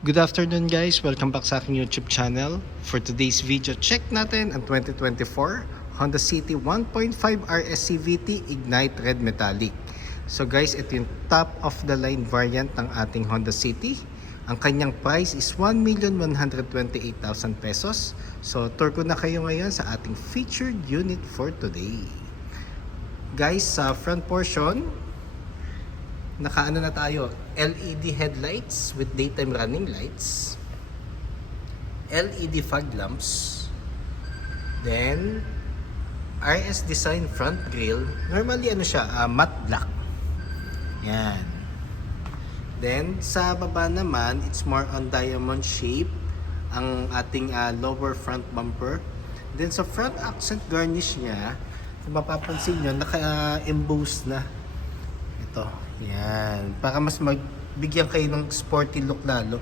Good afternoon guys, welcome back sa aking YouTube channel. For today's video, check natin ang 2024 Honda City 1.5 RS CVT Ignite Red Metallic. So guys, ito yung top of the line variant ng ating Honda City. Ang kanyang price is 1,128,000 pesos. So tour ko na kayo ngayon sa ating featured unit for today. Guys, sa front portion, nakaano na tayo, LED headlights with daytime running lights, LED fog lamps, then RS design front grille. Normally ano siya, matte black. Yan. Then sa baba naman, it's more on diamond shape ang ating lower front bumper. Then sa front accent garnish niya, kung mapapansin nyo, naka-emboss na ito. Yan. Para mas magbigyan kayo ng sporty look lalo.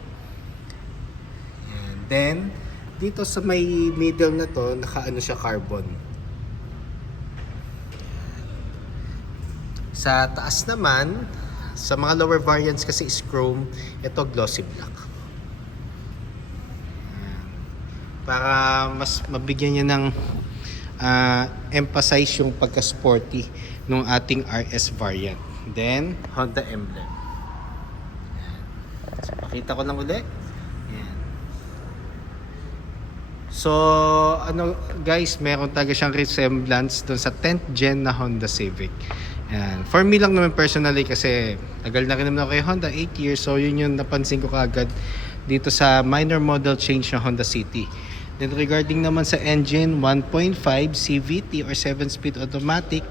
Yan. Then, dito sa may middle na to, naka-ano siya, carbon. Sa taas naman, sa mga lower variants kasi is chrome, ito glossy black. Yan. Para mas mabigyan niya ng emphasize yung pagka-sporty ng ating RS variant. Then, Honda emblem. Yan. So, pakita ko lang ulit. Yan. So, ano guys, meron talaga siyang resemblance dun sa 10th gen na Honda Civic. Yan. For me lang naman personally kasi tagal na rin naman ako kay Honda, 8 years. So, yun yung napansin ko kaagad dito sa minor model change ng Honda City. Then, regarding naman sa engine, 1.5 CVT or 7-speed automatic,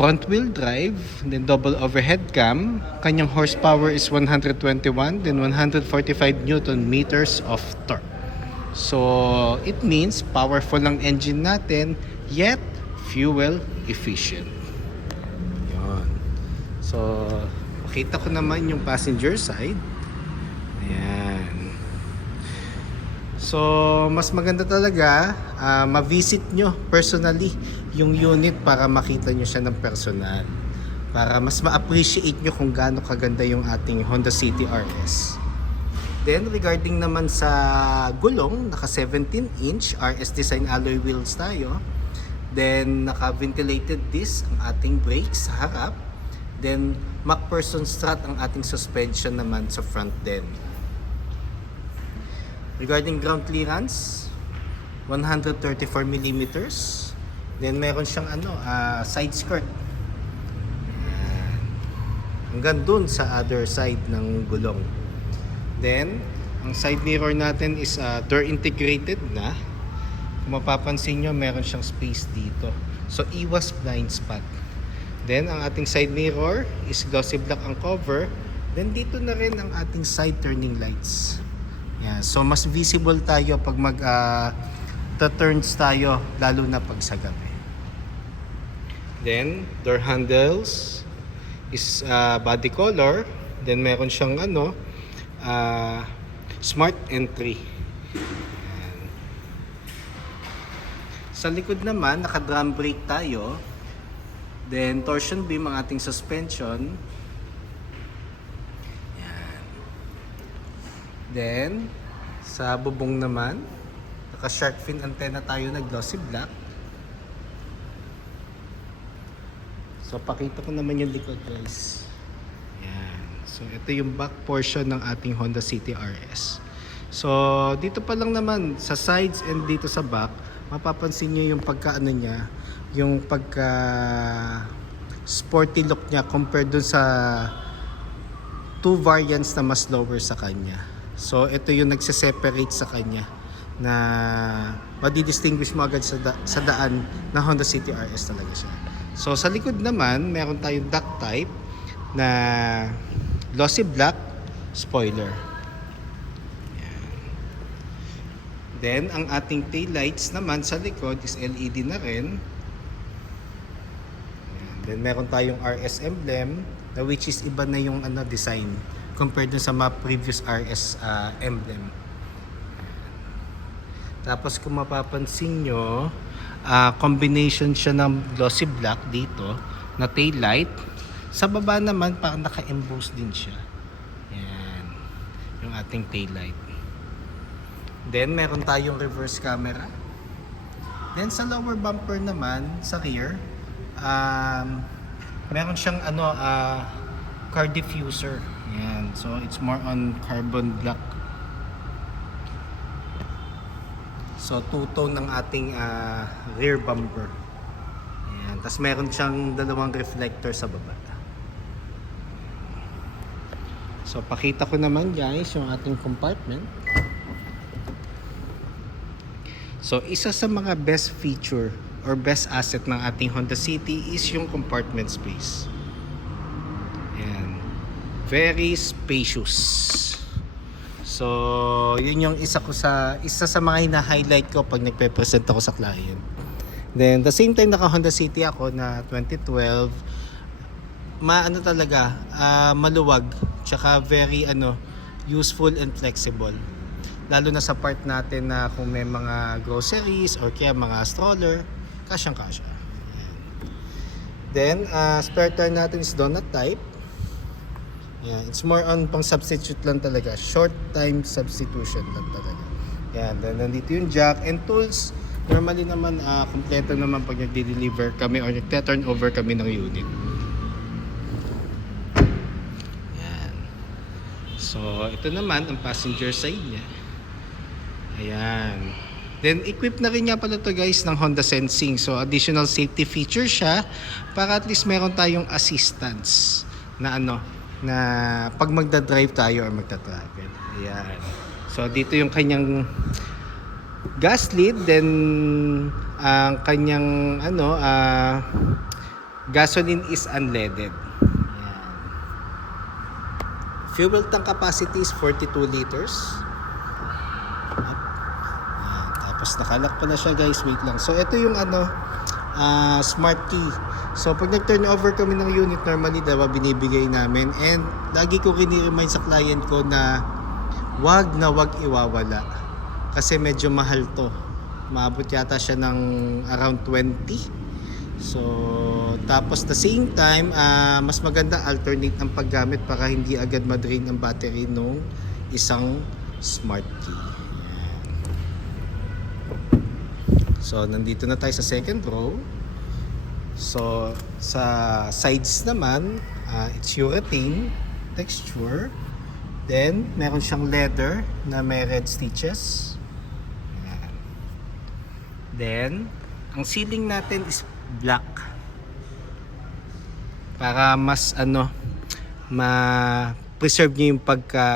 front wheel drive, then double overhead cam. Kanyang horsepower is 121, then 145 Newton meters of torque. So it means powerful ang engine natin, yet fuel efficient. Yun. So makita ko naman yung passenger side. Ayan. So mas maganda talaga ma-visit nyo personally yung unit para makita nyo siya ng personal, para mas ma-appreciate nyo kung gaano kaganda yung ating Honda City RS. Then regarding naman sa gulong, naka 17-inch RS design alloy wheels tayo. Then naka ventilated disc ang ating brakes sa harap. Then MacPherson strut ang ating suspension naman sa front din. Regarding ground clearance, 134mm. Then meron siyang side skirt. Hanggang dun sa other side ng gulong. Then, ang side mirror natin is door integrated na. Kung mapapansin nyo, meron siyang space dito. So, iwas blind spot. Then, ang ating side mirror is glossy black ang cover. Then, dito na rin ang ating side turning lights. Yeah, so, mas visible tayo pag turns tayo, lalo na pag sa gabi. Then, door handles is body color. Then, meron siyang smart entry. Ayan. Sa likod naman, naka-drum brake tayo. Then, torsion beam ang ating suspension. Ayan. Then, sa bubong naman, naka-shark fin antenna tayo na glossy black. So, pakita ko naman yung likod guys. Yan. So, ito yung back portion ng ating Honda City RS. So, dito pa lang naman sa sides and dito sa back, mapapansin nyo yung pagka-ano niya, yung pagka sporty look niya compared dun sa two variants na mas lower sa kanya. So, ito yung nagse-separate sa kanya na madi-distinguish mo agad sa daan na Honda City RS talaga siya. So sa likod naman, meron tayong duck type na glossy black spoiler. Ayan. Then ang ating tail lights naman sa likod is LED na rin. Ayan. Then meron tayong RS emblem na which is iba na yung design compared dun sa mga previous RS emblem. Tapos kung mapapansin nyo, combination siya ng glossy black dito na tail light. Sa baba naman parang naka-emboss din siya. Yan. Yung yung ating taillight. Then meron tayong reverse camera. Then sa lower bumper naman sa rear, meron siyang car diffuser. Yan. So it's more on carbon black. So two-tone ng ating rear bumper. Yan. Tapos meron siyang dalawang reflector sa baba. So pakita ko naman guys yung ating compartment. So isa sa mga best feature or best asset ng ating Honda City is yung compartment space. Ayan. Very spacious. So yun yung isa sa mga hina-highlight ko pag nagpe-present ako sa client. Then the same time naka Honda City ako na 2012, maluwag, tsaka very useful and flexible. Lalo na sa part natin na kung may mga groceries or kaya mga stroller, kasyang-kasya. Then, spare tire natin is donut type. Yeah, it's more on pang substitute lang talaga. Short time substitution lang talaga. Yan, then nandito yung jack and tools. Normally naman, kompleto naman pag nag-deliver kami or nag-turn over kami ng unit. Yan. So, ito naman ang passenger side niya. Ayan. Then, equipped na rin nga pala to guys ng Honda Sensing. So, additional safety feature siya para at least meron tayong assistance na na pag magdadrive tayo or magta-travel. Ayan. So, dito yung kanyang gas lead. Then, ang kanyang gasoline is unleaded. Ayan. Fuel tank capacity is 42 liters. Tapos nakalock pa na siya guys, wait lang. So ito yung smart key. So pag nag-turn over kami ng unit, normally binibigay namin. And lagi ko rin-remind sa client ko na wag iwawala. Kasi medyo mahal to. Maabot yata siya ng around 20. So tapos the same time, mas maganda alternate ang paggamit para hindi agad ma-drain ang battery nung isang smart key. So, nandito na tayo sa second row. So, sa sides naman, it's urethane texture. Then, meron siyang leather na may red stitches. Ayan. Then, ang ceiling natin is black. Para mas ma-preserve niyo yung pagka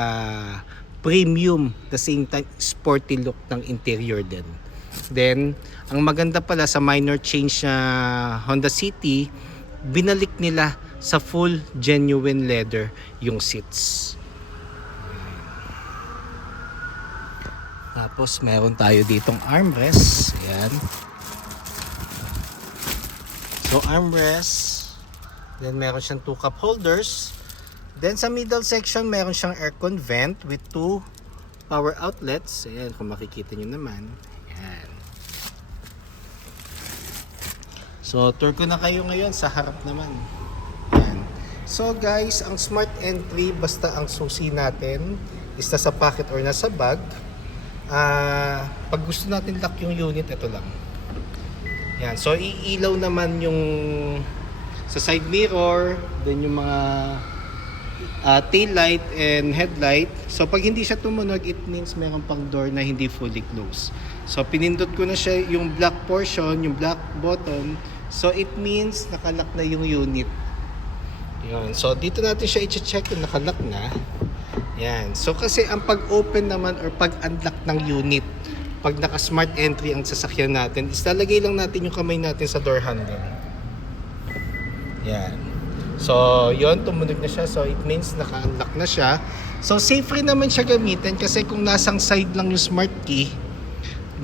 premium, the same time sporty look ng interior din. Then, ang maganda pala sa minor change na Honda City, binalik nila sa full genuine leather yung seats. Tapos, meron tayo ditong armrest. Ayan. So, armrest. Then, meron siyang 2 cup holders. Then, sa middle section, meron siyang aircon vent with 2 power outlets. Ayan, kung makikita nyo naman. Ayan. So, tour ko na kayo ngayon sa harap naman. Ayan. So guys, ang smart entry, basta ang susi natin is nasa pocket or nasa bag. Pag gusto natin lock yung unit, ito lang. Ayan. So, iilaw naman yung sa side mirror, then yung mga tail light and headlight. So, pag hindi siya tumunog, it means meron pang door na hindi fully closed. So, pinindot ko na siya yung black portion, yung black button. So, it means nakalock na yung unit. Yun. So, dito natin siya i-check kung nakalock na. Yan. So, kasi ang pag-open naman or pag-unlock ng unit, pag naka-smart entry ang sasakyan natin, is lalagay lang natin yung kamay natin sa door handle. Yan. So, yun, tumunog na siya. So, it means naka-unlock na siya. So, safe rin naman siya gamitin kasi kung nasang side lang yung smart key,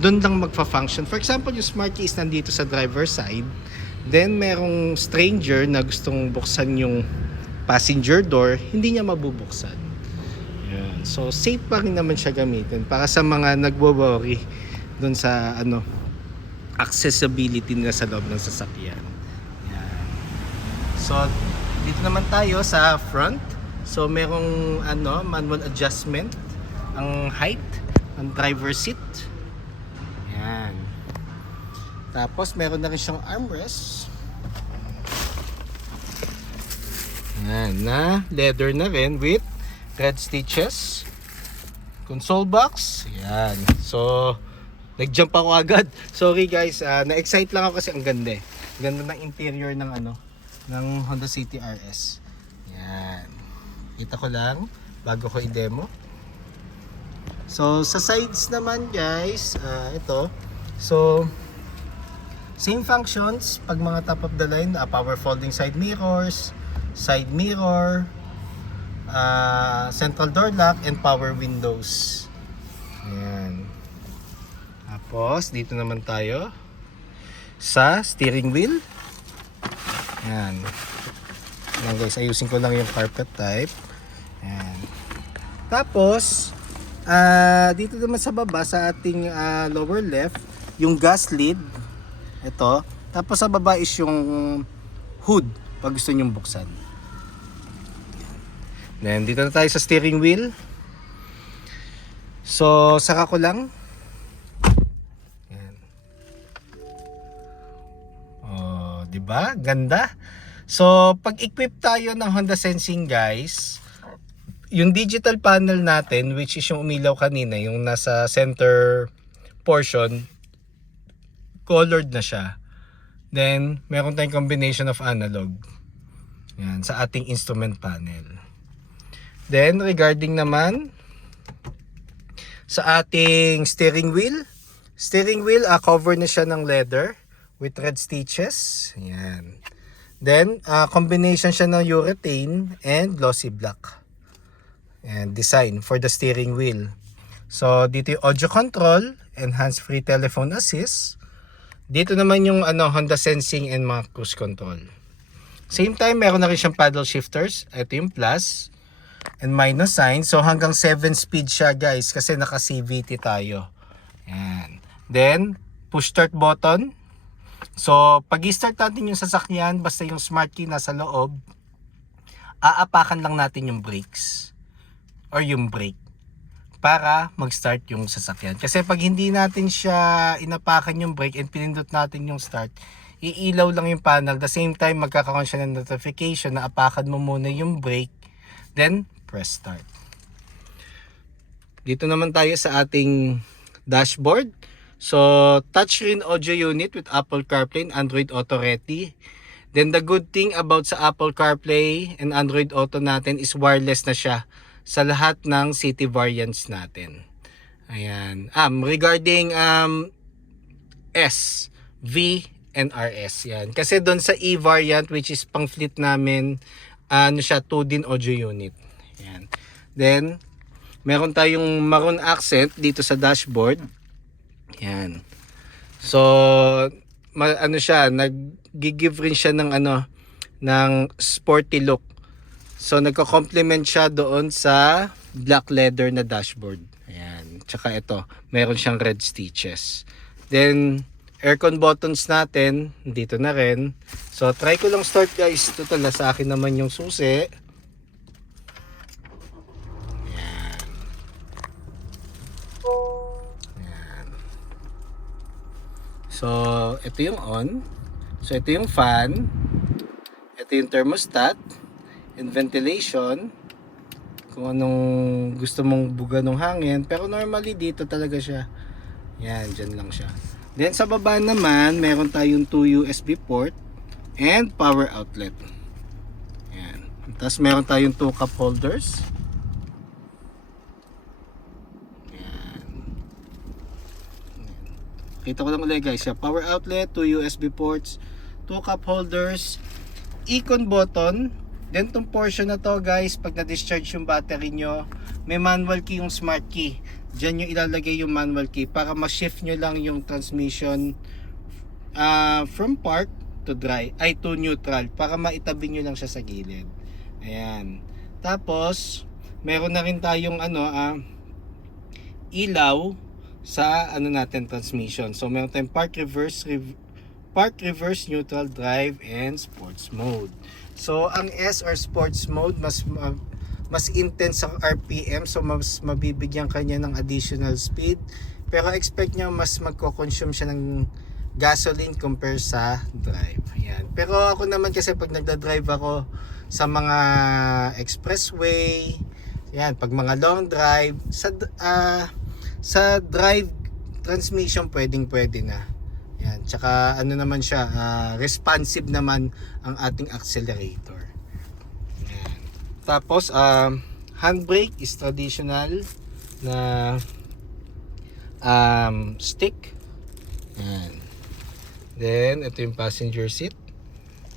doon lang magfa-function. For example, yung smart key is nandito sa driver side. Then, merong stranger na gustong buksan yung passenger door, hindi niya mabubuksan. Yan. So, safe pa rin naman siya gamitin para sa mga nagwo-worry doon sa accessibility nila sa loob ng sasakyan. Yan. So, dito naman tayo sa front. So, merong manual adjustment ang height ng driver seat. Yan. Tapos meron na rin siyang armrest. Yan, na leather na rin with red stitches. Console box. Yan. So, nag-jump ako agad. Sorry guys, na-excite lang ako kasi ang ganda eh. Ganda ng interior ng ng Honda City RS. Yan. Kita ko lang bago ko i-demo. So, sa sides naman guys, ito. So, same functions pag mga top of the line, power folding side mirrors, side mirror, central door lock, and power windows. Ayan. Tapos dito naman tayo sa steering wheel. Ayan. Ayan guys, ayusin ko lang yung carpet type. Ayan. Tapos dito naman sa baba sa ating lower left, yung gas lid. Ito. Tapos sa baba is yung hood pag gusto nyong buksan. Then dito na tayo sa steering wheel. So saka ko lang. Yan. Oh, 'di ba? Ganda. So pag equip tayo ng Honda Sensing guys, yung digital panel natin which is yung umilaw kanina, yung nasa center portion, colored na siya. Then meron tayong combination of analog. Yan sa ating instrument panel. Then regarding naman sa ating steering wheel, cover na siya ng leather with red stitches. Ayan. Then combination siya ng urethane and glossy black. And design for the steering wheel. So dito yung audio control and hands-free telephone assist. Dito naman yung Honda Sensing and mga cruise control. Same time meron na rin siyang paddle shifters. Ito yung plus and minus sign. So hanggang 7 speed siya guys kasi naka CVT tayo. Yan. Then push start button. So pag i-start natin yung sasakyan, basta yung smart key nasa loob, aapakan lang natin yung brakes or yung brake para mag-start yung sasakyan. Kasi pag hindi natin siya inapakan yung brake and pinindot natin yung start, iilaw lang yung panel. The same time magkakaroon siya ng notification na apakan mo muna yung brake, then press start. Dito naman tayo sa ating dashboard. So touchscreen audio unit with Apple CarPlay and Android Auto ready. Then the good thing about sa Apple CarPlay and Android Auto natin is wireless na siya sa lahat ng city variants natin. Ayan. Regarding S, V, and RS. Yan. Kasi doon sa E variant which is pang fleet namin, siya 2 din audio unit. Yan. Then meron tayong maroon accent dito sa dashboard. Yan. So siya, nag-give rin siya ng ng sporty look. So nagko-complement siya doon sa black leather na dashboard. Ayan. Tsaka ito, meron siyang red stitches. Then aircon buttons natin dito na rin. So try ko lang start guys. Total na sa akin naman yung susi. Ayan. Ayan. So ito yung on. So ito yung fan. Ito yung thermostat and ventilation. Kung anong gusto mong buga ng hangin. Pero normally dito talaga siya. Yan, dyan lang siya. Then sa baba naman, meron tayong 2 USB port and power outlet. Yan. Tapos meron tayong 2 cup holders. Yan. Kita ko lang ulit guys. Power outlet, 2 USB ports, 2 cup holders, icon button. Then tong portion na to guys, pag na-discharge yung battery nyo, may manual key yung smart key. Diyan yung ilalagay yung manual key para ma-shift nyo lang yung transmission from park to to neutral para maitabi nyo lang siya sa gilid. Ayan. Tapos meron na rin tayong ilaw sa natin transmission. So meron tayong park reverse, neutral, drive, and sports mode. So ang S or sports mode, mas intense ang RPM, so mas mabibigyan kanya ng additional speed, pero expect nyo mas magko-consume siya ng gasoline compare sa drive. Yan. Pero ako naman kasi pag nagda-drive ako sa mga expressway, yan, pag mga long drive, sa drive transmission pwede na. Yan, tsaka ano naman siya, responsive naman ang ating accelerator. Yan. Tapos handbrake is traditional na stick. Yan. Then ito yung passenger seat.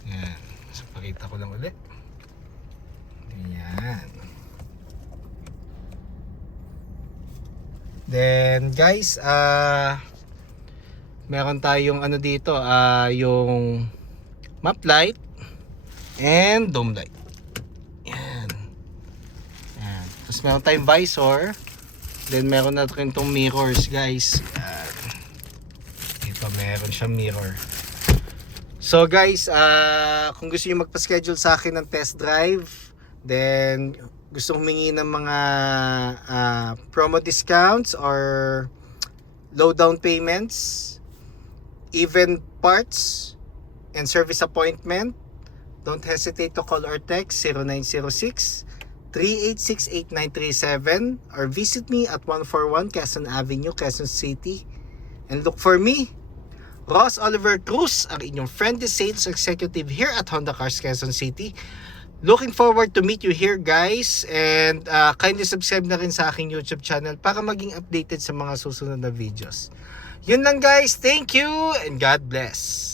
Yan. So pakita ko lang ulit. Yan. Then guys, meron tayong ano dito, yung map light and dome light. Yan. Yan. Tapos meron tayong visor. Then meron na rin itong mirrors guys. Yan. Ito meron siyang mirror. So guys, kung gusto niyo magpa-schedule sa akin ng test drive, then gusto humingi ng mga promo discounts or low down payments, even parts and service appointment, don't hesitate to call or text 0906-386-8937 or visit me at 141 Quezon Avenue, Quezon City, and look for me, Ross Oliver Cruz, ang inyong friendly sales executive here at Honda Cars Quezon City. Looking forward to meet you here guys, and kindly subscribe na rin sa aking YouTube channel para maging updated sa mga susunod na videos. Yun lang guys, thank you and God bless.